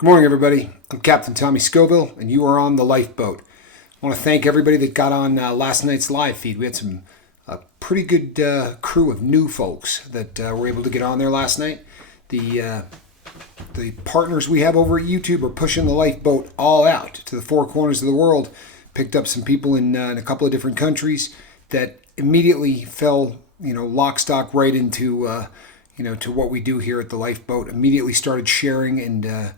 Good morning, everybody. I'm Captain Tommy Scoville, and you are on the lifeboat. I want to thank everybody that got on last night's live feed. We had some pretty good crew of new folks that were able to get on there last night. The partners we have over at YouTube are pushing the lifeboat all out to the four corners of the world. Picked up some people in a couple of different countries that immediately fell, lock, stock right into, to what we do here at the lifeboat. Immediately started sharing and.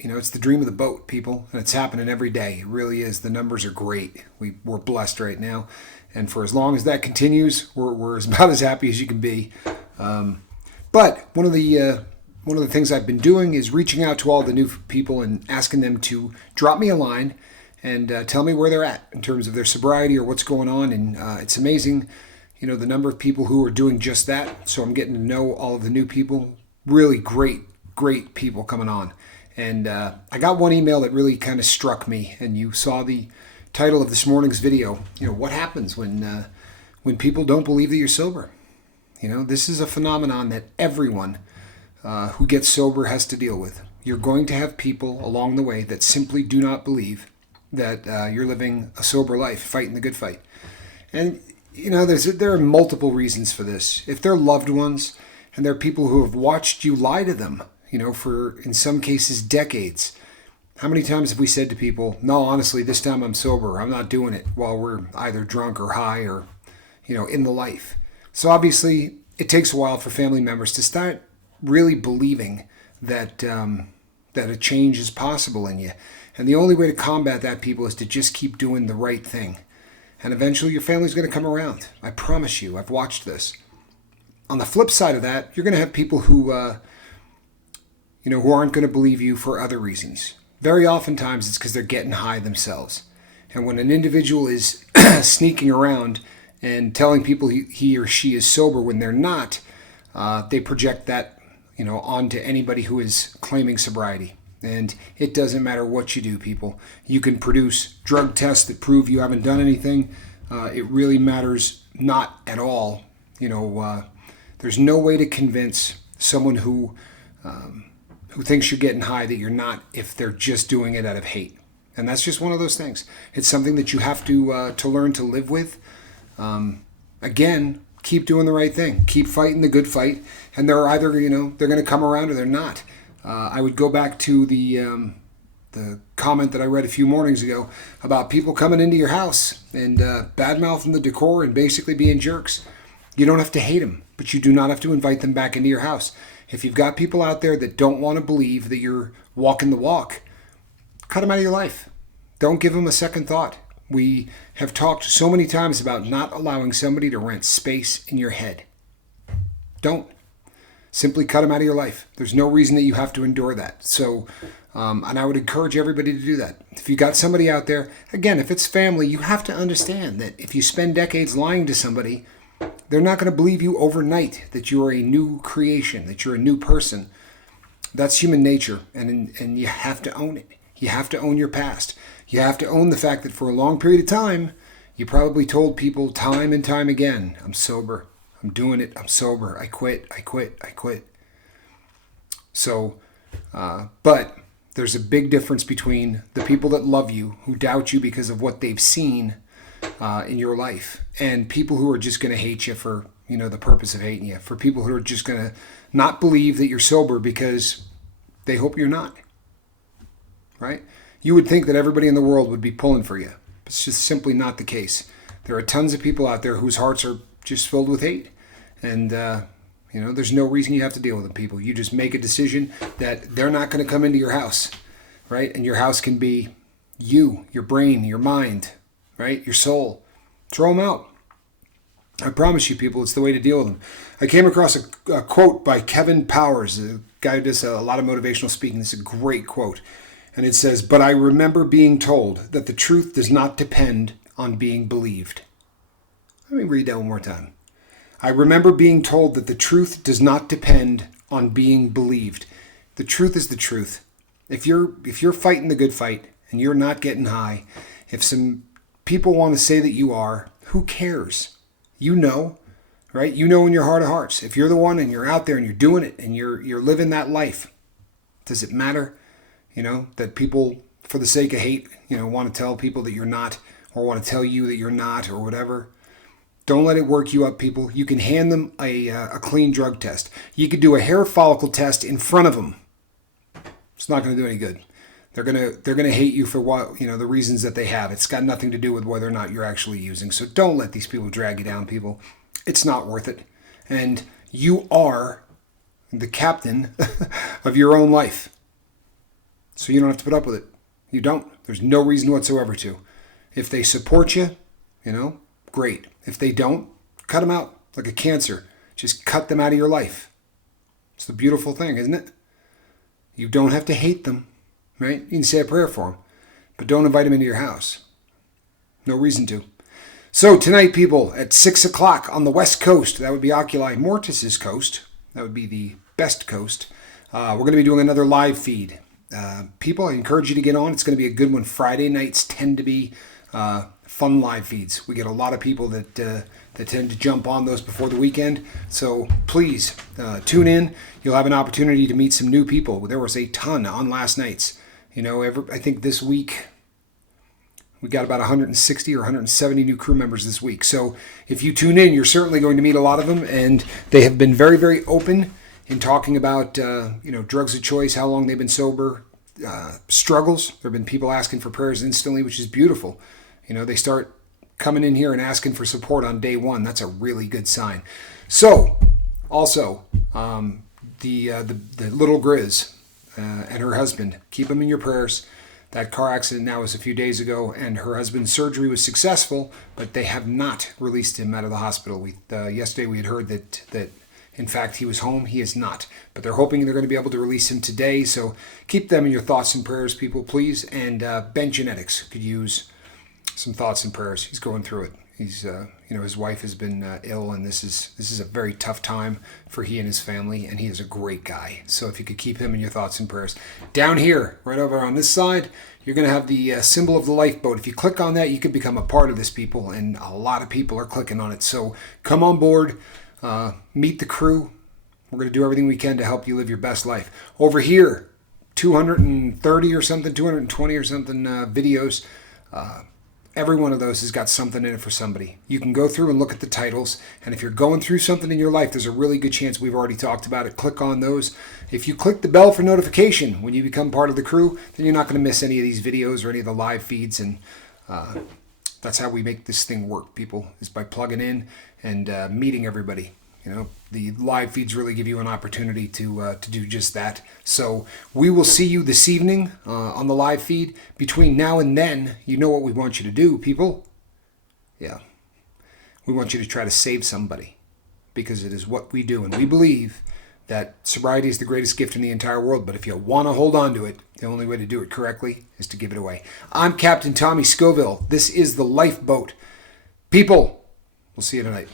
It's the dream of the boat, people, and it's happening every day. It really is. The numbers are great. We're blessed right now, and for as long as that continues, we're about as happy as you can be. But one of the things I've been doing is reaching out to all the new people and asking them to drop me a line and tell me where they're at in terms of their sobriety or what's going on. And it's amazing, the number of people who are doing just that. So I'm getting to know all of the new people. Really great people coming on. And I got one email that really kind of struck me, and you saw the title of this morning's video. What happens when people don't believe that you're sober? This is a phenomenon that everyone who gets sober has to deal with. You're going to have people along the way that simply do not believe that you're living a sober life, fighting the good fight. And there are multiple reasons for this. If they're loved ones, and there are people who have watched you lie to them, for, in some cases, decades. How many times have we said to people, no, honestly, this time I'm sober. I'm not doing it while we're either drunk or high or, in the life. So obviously, it takes a while for family members to start really believing that that a change is possible in you. And the only way to combat that, people, is to just keep doing the right thing. And eventually your family's going to come around. I promise you. I've watched this. On the flip side of that, you're going to have people who aren't going to believe you for other reasons. Very oftentimes it's because they're getting high themselves. And when an individual is sneaking around and telling people he or she is sober when they're not, they project that, onto anybody who is claiming sobriety. And it doesn't matter what you do, people. You can produce drug tests that prove you haven't done anything. It really matters not at all. There's no way to convince someone who thinks you're getting high that you're not if they're just doing it out of hate. And that's just one of those things. It's something that you have to learn to live with. Again, keep doing the right thing. Keep fighting the good fight. And they're either, they're going to come around or they're not. I would go back to the comment that I read a few mornings ago about people coming into your house and bad-mouthing the decor and basically being jerks. You don't have to hate them, but you do not have to invite them back into your house. If you've got people out there that don't want to believe that you're walking the walk, cut them out of your life. Don't give them a second thought. We have talked so many times about not allowing somebody to rent space in your head. Don't. Simply cut them out of your life. There's no reason that you have to endure that. So, and I would encourage everybody to do that. If you got somebody out there, again, if it's family, you have to understand that if you spend decades lying to somebody, they're not going to believe you overnight that you're a new creation, that you're a new person. That's human nature, and you have to own it. You have to own your past. You have to own the fact that for a long period of time, you probably told people time and time again, I'm sober, I'm doing it, I'm sober, I quit. So, but there's a big difference between the people that love you, who doubt you because of what they've seen in your life, and people who are just going to hate you for the purpose of hating you, for people who are just going to not believe that you're sober because they hope you're not, right? You would think that everybody in the world would be pulling for you. It's just simply not the case. There are tons of people out there whose hearts are just filled with hate, and there's no reason you have to deal with them, people. You just make a decision that they're not going to come into your house, right? And your house can be you, your brain, your mind, right? Your soul. Throw them out. I promise you, people, it's the way to deal with them. I came across a quote by Kevin Powers, a guy who does a lot of motivational speaking. It's a great quote. And it says, "But I remember being told that the truth does not depend on being believed." Let me read that one more time. I remember being told that the truth does not depend on being believed. The truth is the truth. If you're fighting the good fight and you're not getting high, if some people want to say that you are, who cares? Right? You know in your heart of hearts. If you're the one and you're out there and you're doing it and you're living that life, does it matter? that people, for the sake of hate, want to tell people that you're not, or want to tell you that you're not, or whatever. Don't let it work you up, people. You can hand them a clean drug test. You could do a hair follicle test in front of them. It's not going to do any good. They're gonna hate you for what the reasons that they have. It's got nothing to do with whether or not you're actually using. So don't let these people drag you down, people. It's not worth it. And you are the captain of your own life. So you don't have to put up with it. You don't. There's no reason whatsoever to. If they support you, great. If they don't, cut them out like a cancer. Just cut them out of your life. It's the beautiful thing, isn't it? You don't have to hate them, right? You can say a prayer for them, but don't invite them into your house. No reason to. So tonight, people, at 6 o'clock on the West Coast, that would be Oculi Mortis's coast. That would be the best coast. We're going to be doing another live feed. People, I encourage you to get on. It's going to be a good one. Friday nights tend to be fun live feeds. We get a lot of people that tend to jump on those before the weekend. So please tune in. You'll have an opportunity to meet some new people. There was a ton on last night's. I think this week we got about 160 or 170 new crew members this week. So if you tune in, you're certainly going to meet a lot of them, and they have been very, very open in talking about drugs of choice, how long they've been sober, struggles. There have been people asking for prayers instantly, which is beautiful. They start coming in here and asking for support on day one. That's a really good sign. So, also, the little Grizz and her husband, keep them in your prayers. That car accident now was a few days ago, and her husband's surgery was successful, but they have not released him out of the hospital. Yesterday we had heard that in fact he was home. He is not, but they're hoping they're going to be able to release him today. So keep them in your thoughts and prayers, people, please. And Ben Genetics could use some thoughts and prayers. He's going through it. He's his wife has been ill, and this is a very tough time for he and his family, and he is a great guy. So if you could keep him in your thoughts and prayers. Down here, right over on this side, you're going to have the symbol of the lifeboat. If you click on that, you can become a part of this, people, and a lot of people are clicking on it. So come on board, meet the crew. We're going to do everything we can to help you live your best life. Over here, 230 or something, 220 or something videos. Every one of those has got something in it for somebody. You can go through and look at the titles, and if you're going through something in your life, there's a really good chance we've already talked about it. Click on those. If you click the bell for notification when you become part of the crew, then you're not going to miss any of these videos or any of the live feeds, and that's how we make this thing work, people, is by plugging in and meeting everybody. The live feeds really give you an opportunity to do just that. So we will see you this evening on the live feed. Between now and then, you know what we want you to do, people? Yeah. We want you to try to save somebody, because it is what we do. And we believe that sobriety is the greatest gift in the entire world. But if you want to hold on to it, the only way to do it correctly is to give it away. I'm Captain Tommy Scoville. This is the Lifeboat. People, we'll see you tonight.